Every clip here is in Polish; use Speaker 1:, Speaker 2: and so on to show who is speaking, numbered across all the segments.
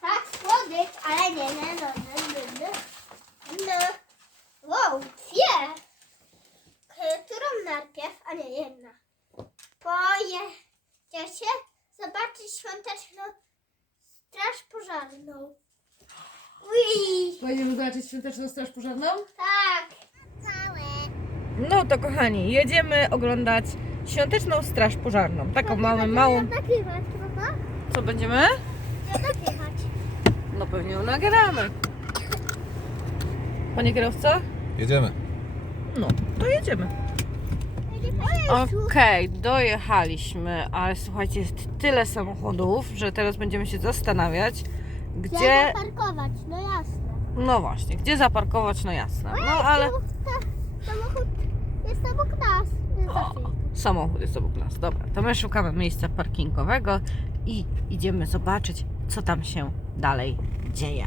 Speaker 1: Tak, słodycz, ale nie, no, no, no, no. No. Wow, dwie. Którą najpierw, a nie jedna. Pojedziecie zobaczyć świąteczną straż pożarną. Ui,
Speaker 2: Pojedziemy zobaczyć świąteczną straż pożarną?
Speaker 1: tak.
Speaker 2: No to kochani, jedziemy oglądać świąteczną straż pożarną. Taką mamy małą.
Speaker 1: Prawda?
Speaker 2: Co będziemy?
Speaker 1: Nagrywać.
Speaker 2: No pewnie ją nagramy. Panie kierowco?
Speaker 3: Jedziemy.
Speaker 2: No, to jedziemy. Okej, dojechaliśmy, ale słuchajcie, jest tyle samochodów, że teraz będziemy się zastanawiać,
Speaker 1: Gdzie
Speaker 2: gdzie.
Speaker 1: zaparkować? No jasne.
Speaker 2: No właśnie, gdzie zaparkować, no jasne. No ale.
Speaker 1: Samochód jest obok nas. Chwilę.
Speaker 2: Samochód jest obok nas. Dobra, to my szukamy miejsca parkingowego i idziemy zobaczyć, co tam się dalej dzieje.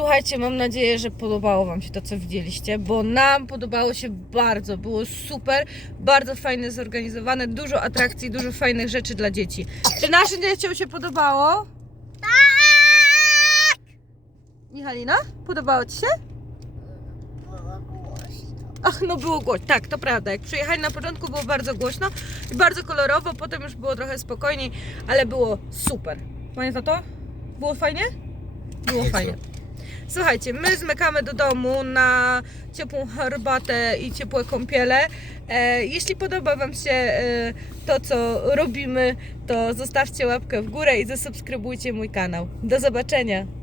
Speaker 2: Słuchajcie, mam nadzieję, że podobało Wam się to, co widzieliście, bo nam podobało się bardzo, było super, bardzo fajne, zorganizowane, dużo atrakcji, dużo fajnych rzeczy dla dzieci. Czy naszym dzieciom się podobało? Tak! Michalina, podobało Ci się? Ach, no było głośno. Tak, to prawda. Jak przyjechali na początku było bardzo głośno i bardzo kolorowo, potem już było trochę spokojniej, ale było super. Pamięta to? Było fajnie? Było fajnie. Słuchajcie, my zmykamy do domu na ciepłą herbatę i ciepłe kąpiele. E, jeśli podoba Wam się e, to, co robimy, to zostawcie łapkę w górę i zasubskrybujcie mój kanał. Do zobaczenia!